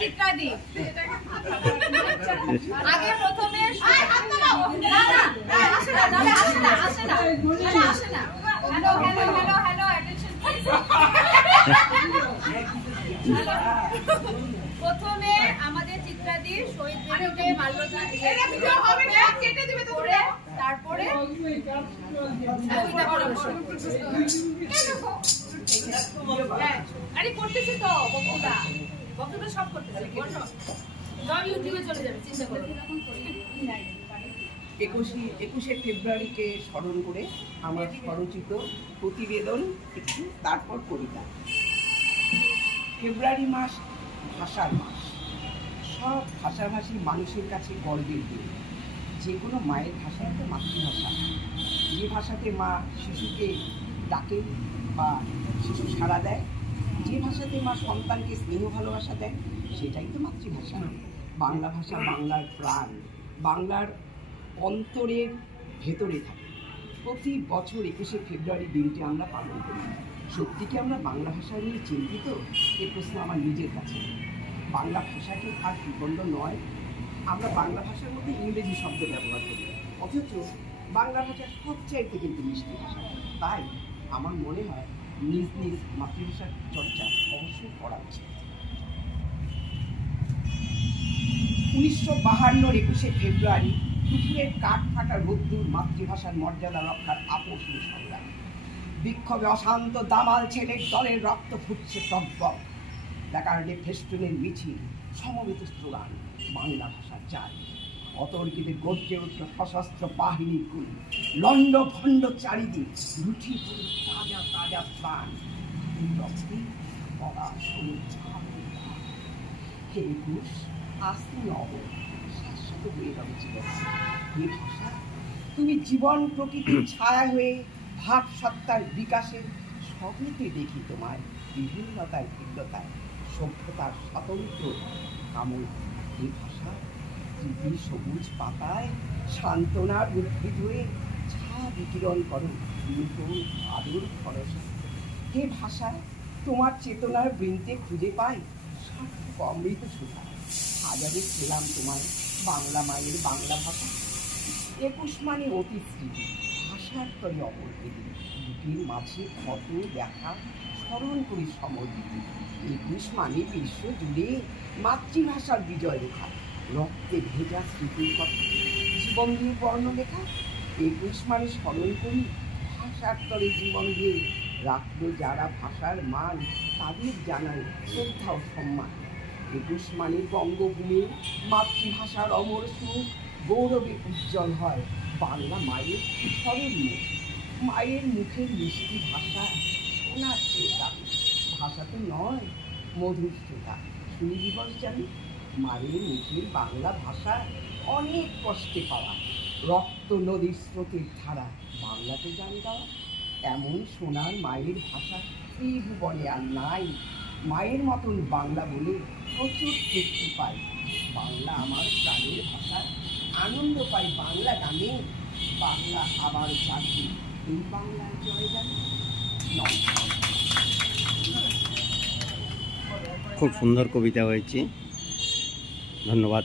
চিত্রাদি আগে প্রথমে hello hello hello hello attention please. প্রথমে আমাদের চিত্রাদি শহীদ বেদিতে মাল্যদান কেটে দিবে তো করে তারপরে আরে করতেছি তো বক্তব্য সব করতেছি সব ইউটিউবে চলে যাবে চিন্তা করো। 21শে ফেব্রুয়ারিকে স্মরণ করে আমার স্বরচিত প্রতিবেদন একটু, তারপর কবিতা। ফেব্রুয়ারি মাস ভাষার মাস, সব ভাষাভাষী মানুষের কাছে গর্বের দিন। যে কোনো মায়ের ভাষা একটা মাতৃভাষা, যে ভাষাতে মা শিশুকে ডাকে বা শিশু সাড়া দেয়, যে ভাষাতে মা সন্তানকে স্নেহ ভালোবাসা দেয়, সেটাই তো মাতৃভাষা। বাংলা ভাষা বাংলার প্রাণ, বাংলার অন্তরের ভেতরে থাকে। প্রতি বছর 21শে ফেব্রুয়ারি দিনটি আমরা পালন করি। সত্যি কি আমরা বাংলা ভাষা নিয়ে চিন্তিত? এ প্রশ্ন আমার নিজের কাছে। বাংলা ভাষাটি আর বিপন্ন নয়। আমরা বাংলা ভাষার মধ্যে ইংরেজি শব্দ ব্যবহার করি, অথচ বাংলা ভাষা সবচাইতে কিন্তু মিষ্টি ভাষা। তাই আমার মনে হয় নিজ নিজ মাতৃভাষার চর্চা অবশ্যই করা উচিত। 1952 21শে ফেব্রুয়ারি দুপুরের কাঠ ফাটা রোদ্দুর মাতৃভাষার মর্যাদা রক্ষার আপোষহীন সংগ্রাম। বিক্ষোভে অশান্ত দামাল ছেলের দলের রক্ত ফুটছে টকবক। প্ল্যাকার্ডে ফেস্টুনের মিছিল, সমবেত স্লোগান বাংলা ভাষার চাই। অতর্কিতে গর্জে উঠল সশস্ত্র বাহিনীর গুলি, লন্ড ভণ্ড চারিদিক, লুঠি পড়ে তাজা তাজা প্রাণ। রক্তে অগাধ সমুদ্র হে একুশ, আসতে নব শাশ্বত হয়ে যাবে জীবন। হে ভাষা, তুমি জীবন প্রকৃতির ছায়া হয়ে ভাব সত্তার বিকাশে সবেতে দেখি তোমায় বিভিন্নতার ভিন্নতায়, সভ্যতার স্বতন্ত্র কামল। হে ভাষা, পৃথিবীর সবুজ পাতায় সান্ত্বনার উদ্ভিদ হয়ে ছায়া বিকিরণ করো নতুন আদর ভরসা। হে ভাষা, তোমার চেতনার বৃন্তে খুঁজে পাই সার্থক অমৃত সুধা। হাজারে ছিলাম তোমায় বাংলা মায়ের বাংলা ভাষা। 21 মানে অতি স্মৃতি, ভাষার তরে অপরকৃতি, বুকের মাঝে কত দেখা স্মরণ করি সমর্পিতি। 21 মানে বিশ্ব জুড়ে মাতৃভাষার বিজয় রেখা, রক্তে ভেজা স্মৃতির কথা জীবন দিয়ে বর্ণলেখা। 21 মানে স্মরণ করি ভাষার তরে জীবন দিয়ে রাখলো যারা ভাষার মান, তাদের জানাই শ্রদ্ধা ও সম্মান। 21 মানে বঙ্গভূমি মাতৃভাষার অমর সুখ, গৌরবে উজ্জ্বল হয় বাংলা মায়ের সরল মুখ। মায়ের মুখের মিষ্টি ভাষা শোনার চেয়ে দামি, ভাষা তো নয় মধুর শ্রোতা। শুনি দিবস জানি মায়ের মুখের বাংলা ভাষা অনেক কষ্টে পাওয়া, রক্ত নদীর স্রোতের ধারা বাংলাতে গান গাওয়া। এমন সোনার মায়ের ভাষা এই ভুবনে আর নাই। মায়ের মতন বাংলা বলে প্রচুর তৃপ্তি পাই। বাংলা আমার প্রাণের ভাষা, আনন্দ পাই বাংলা গানে। বাংলা আবার জাতি, এই বাংলার জয় গানে। খুব সুন্দর কবিতা হয়েছে, ধন্যবাদ।